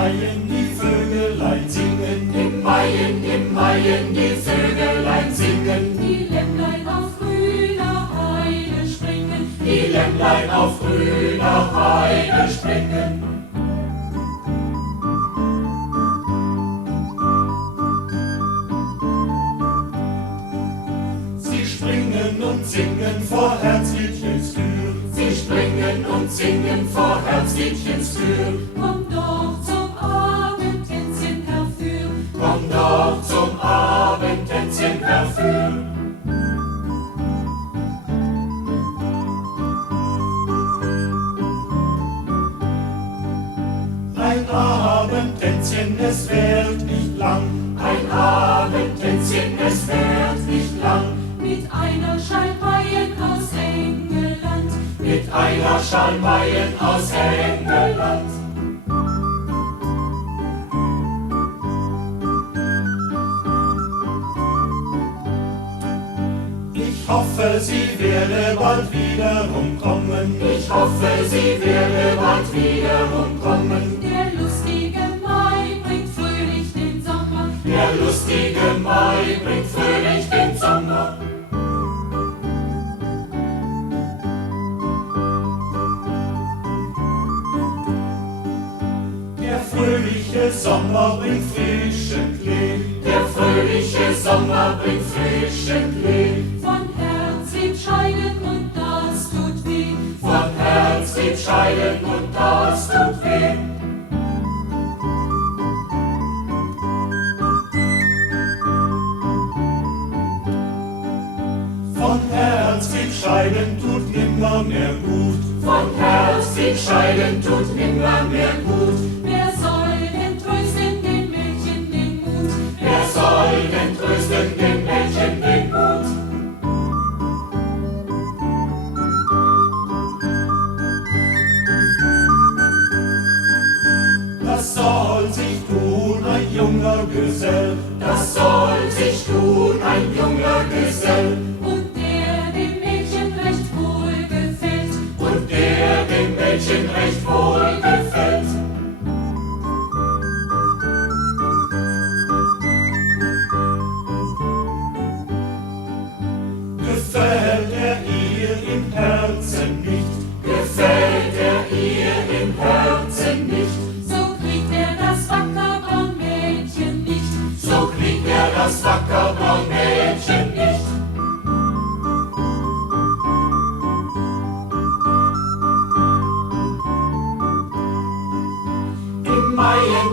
Maien die Vögelein singen, im Maien die Vögelein singen. Die Lämmlein auf grüner Heide springen, Die Lämmlein auf grüner Heide springen. sie springen und singen vor Herzliedchens Tür. Sie springen und singen vor Herzliedchens Tür. komm doch zum Abendtänzchen herfür. Komm doch zum Abendtänzchen herfür. Ein Abendtänzchen, es währt nicht lang, Ein Abendtänzchen, es währt nicht lang. Mit einer Schalmeien aus Engeland, Mit einer Schalmeien aus Engeland. ich hoffe, sie werde bald wiederum kommen. Ich hoffe, sie werde bald wiederum kommen. der lustige Mai bringt fröhlich den Sommer. Der lustige Mai bringt fröhlich den Sommer. Der fröhliche Sommer bringt frischen Klee. Der fröhliche Sommer bringt frischen Klee. Von Herzlieb scheiden und das tut weh. Von Herzlieb scheiden und das tut weh. Von Herzlieb scheiden tut nimmer mehr gut. Von Herzlieb scheiden tut nimmer mehr gut. Wer soll denn trösten den Mädchen den Mut? Wer soll denn trösten dem Mädchen den Mut? Das soll sich tun, ein junger Gesell. Das soll sich tun, ein junger Gesell. Und der dem Mädchen recht wohl gefällt. Und der dem Mädchen recht wohl gefällt. Gefällt er ihr im Herzen nicht, Gefällt er ihr im Herzen nicht, So kriegt er das Wackerbraunmädchen nicht. so kriegt er das Wackerbraunmädchen nicht. Im Maien